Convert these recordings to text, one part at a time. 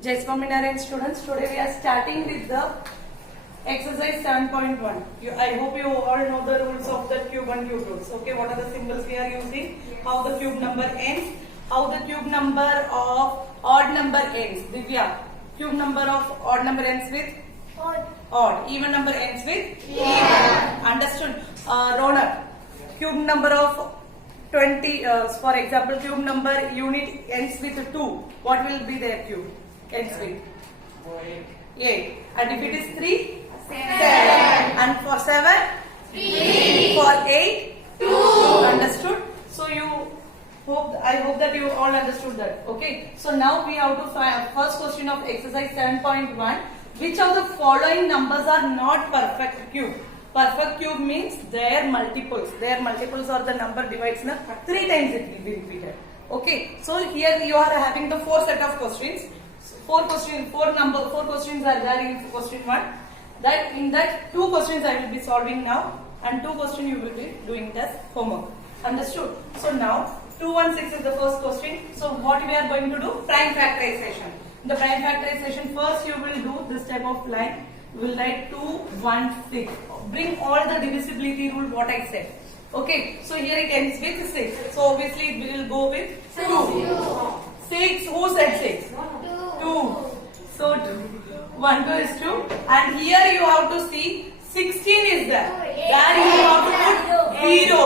Jai Swaminarayan students, today we are starting with the exercise 7.1. I hope you all know the rules of the cube and cube rules. Okay, what are the symbols we are using? How the cube number ends? How the cube number of odd number ends? Divya, cube number of odd number ends with? Odd. Even number ends with? Even. Understood? Ronak, cube number of 20, for example, cube number unit ends with 2. What will be their cube? Ends with 8. And if it is 3, 7. And for 7, 3. For 8, 2. Understood? So I hope that you all understood that. Okay. So now we have to find first question of exercise 7.1. Which of the following numbers are not perfect cube? Perfect cube means their multiples. Their multiples are the number divides na 3 times it will be repeated. Okay. So here you are having the 4 set of questions. Four questions are there in question 1. That in that 2 questions I will be solving now, and 2 questions you will be doing as homework. Understood? So now 216 is the first question. So what we are going to do? Prime factorization. In the prime factorization, first you will do this type of line. You will write 216. Bring all the divisibility rule what I said. Okay. So here it ends with 6. So obviously it will go with 2. 6. Who said 6? 2. So 1, 2 is 2. And here you have to see 16 is there. There you have to put 0.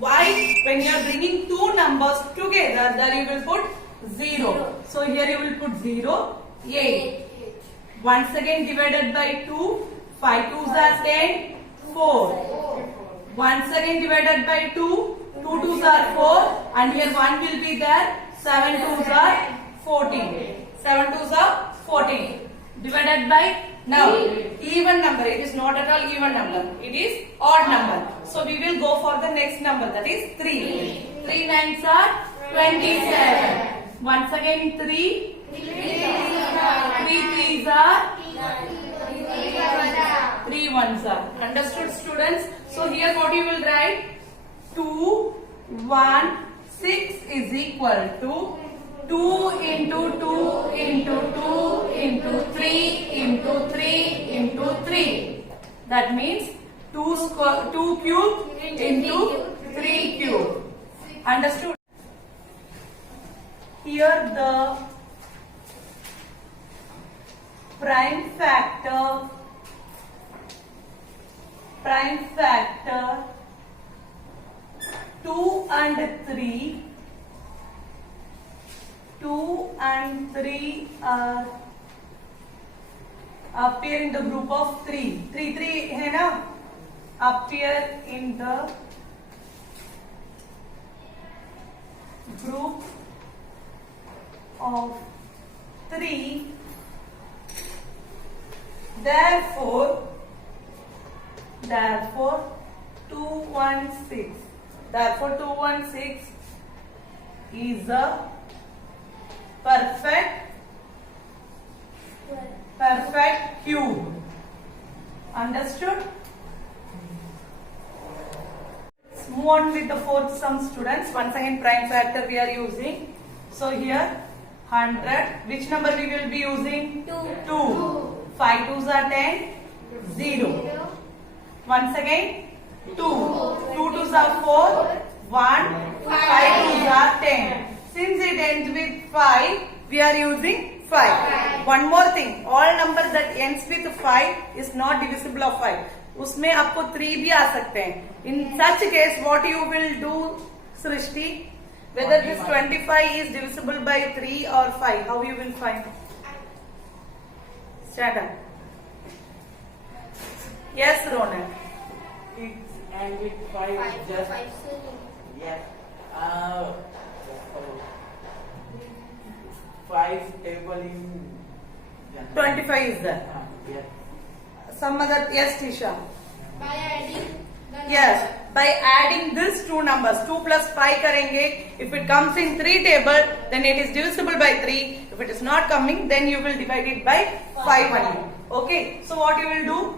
Why? When you are bringing 2 numbers together, there you will put 0. So here you will put 0, 8. Once again divided by 2. 5 2s are 10, 4. Once again divided by 2. 2 2s are 4. And here 1 will be there. 7 2s are 14. 7 2s are 14. Divided by, now even number. It is not at all even number. It is odd number. So we will go for the next number, that is 3. 3 9s are 27. Once again 3. 3 3s are 3 1s are. Understood, students? So here what you will write? 2 1 6 is equal to 2 into 2 into 2 into 3 into 3 into 3. That means 2 cube into 3 cube. Understood? Here the prime factor 2 and 3. 2 and 3 appear in the group of 3. 3 3 hai na? Appear in the group of 3. Therefore 216. Therefore 216 is a perfect cube. Understood? Let's move on with the fourth sum, students. Once again prime factor we are using. So here 100. Which number we will be using? 2. 5 2s are 10. 0. Once again 2. 2 2s are 4. 1. 5 2s are 10. Since it ends with 5, we are using 5. One more thing, all numbers that ends with 5 is not divisible of 5. उसमें आपको 3 भी आ सकते हैं. In such case, what you will do, Srishti? Whether this 25 is divisible by 3 or 5, how you will find? Stand up. Yes, Ronak. It's and with 5 just yes. 5 table in 25 is there. Yes. Some other, yes, Tisha. By adding the Yes, by adding these 2 numbers, 2 plus 5 karenge. If it comes in 3 table, then it is divisible by 3. If it is not coming, then you will divide it by 5 only. Okay, so what you will do?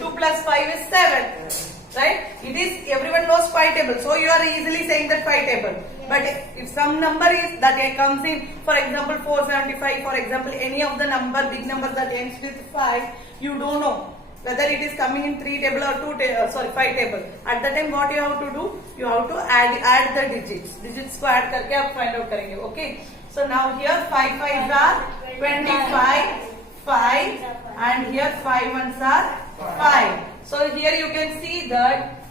2 plus 5 is 7. right? It is, everyone knows pi table, so you are easily saying that pi table. But if some number is that comes in, for example 475, for example any of the number, big number that ends with 5, you don't know whether it is coming in 3 table or 5 table. At that time what you have to do, you have to add the digits को add करके आप find out करेंगे. Okay, so now here 5 5s are 25, 5, and here 5 1s are 5. So here you can see that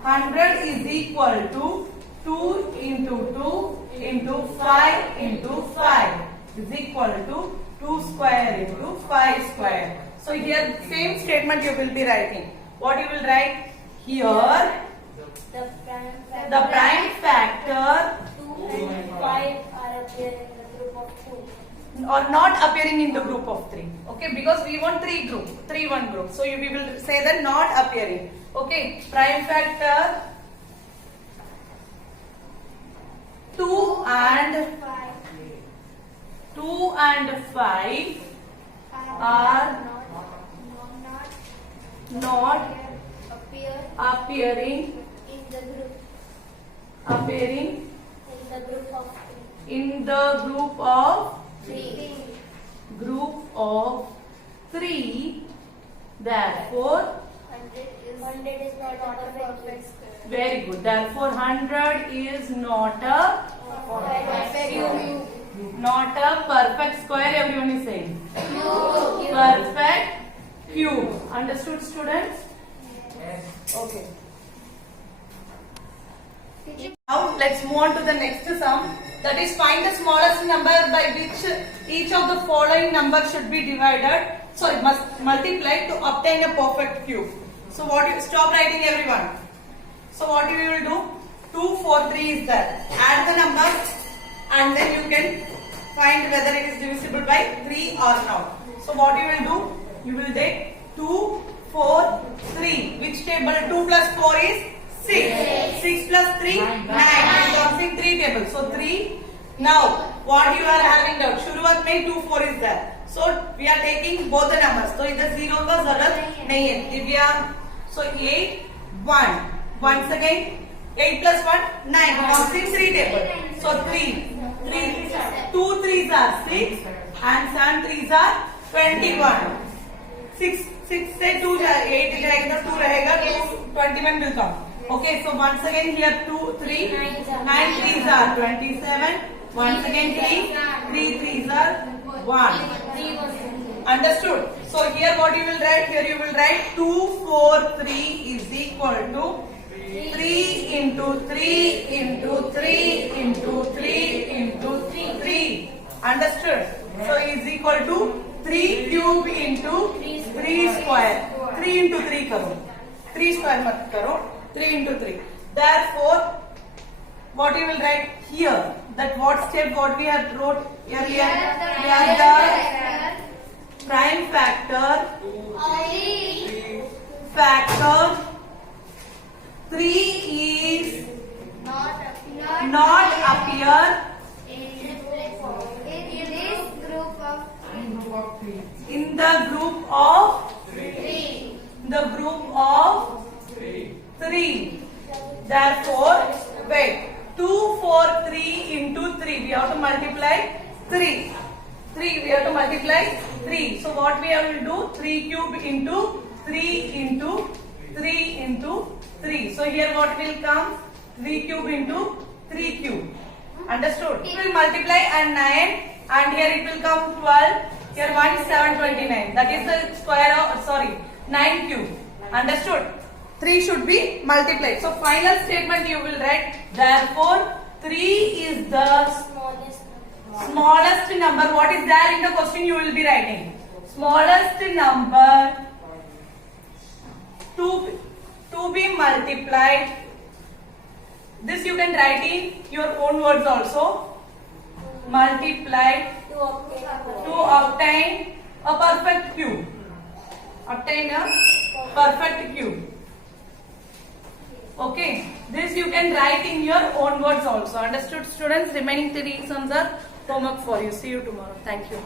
100 is equal to 2 into 2 into 5 into 5 is equal to 2 square into 5 square. So here same statement you will be writing. What you will write? Here the prime factor 2 and 5 are appearing in the group of 2. or not appearing in the group of 3. Okay, because we want 3 one group. So we will say that not appearing. Okay, prime factor 2 and 5 are not appearing in the group in the group of 3. group of 3. Therefore 100 is not a perfect square. very good, therefore 100 is not a perfect square. Everyone is saying perfect cube. Understood, students? Yes. Okay. Now let's move on to the next sum, that is find the smallest number by which each of the following numbers should be divided, must multiply to obtain a perfect cube. So what you stop writing, everyone. So what you will do, 2 4 3 is there, add the numbers and then you can find whether it is divisible by 3 or not. So what you will do, you will take 2 4 3, which table? 2 plus 4 is 6. 6 plus 3, 9. It comes in 3 tables. So 3. Now, what you are having out? शुरुआत में 2 4 is there. So we are taking both the numbers. So इधर 0 का जरूरत नहीं है. Divya. So 8 1. Once again 8 plus 1 9. Comes in 3 tables. So 3. 2 3s are 6 and 7 3s are 21. 6 से 2 8 जाएगा तो 2 रहेगा. 21 will come. Okay, so once again here 2 3 9 3s are 27. Once again 3 3s are 1. Understood? So here what you will write? Here you will write 2 4 3 is equal to 3 into 3 into 3 into 3 into 3. Understood? So is equal to 3 cube into 3 square. 3 into 3 करो. 3 square मत करो. 3 into 3. Therefore, what you will write here? That what step what we had wrote earlier? Here the prime factor 3 is not appear in the group of 3. Therefore, wait. 2 4 3 into 3. We have to multiply 3. We have to multiply 3. So what we have to do? 3 cube into 3 into 3 into 3. So here what will come? 3 cube into 3 cube. Understood? It will multiply and 9 and here it will come 12. Here 1 is 729. That is the square of 9 cube. Understood? 3 should be multiplied. So final statement you will write. Therefore 3 is the smallest number. What is there in the question you will be writing? Smallest number to be multiplied. This you can write in your own words also. Multiplied to obtain a perfect cube. Obtain a perfect cube. Okay, this you can write in your own words also. Understood, students? Remaining 3 sums are homework for you. See you tomorrow. Thank you.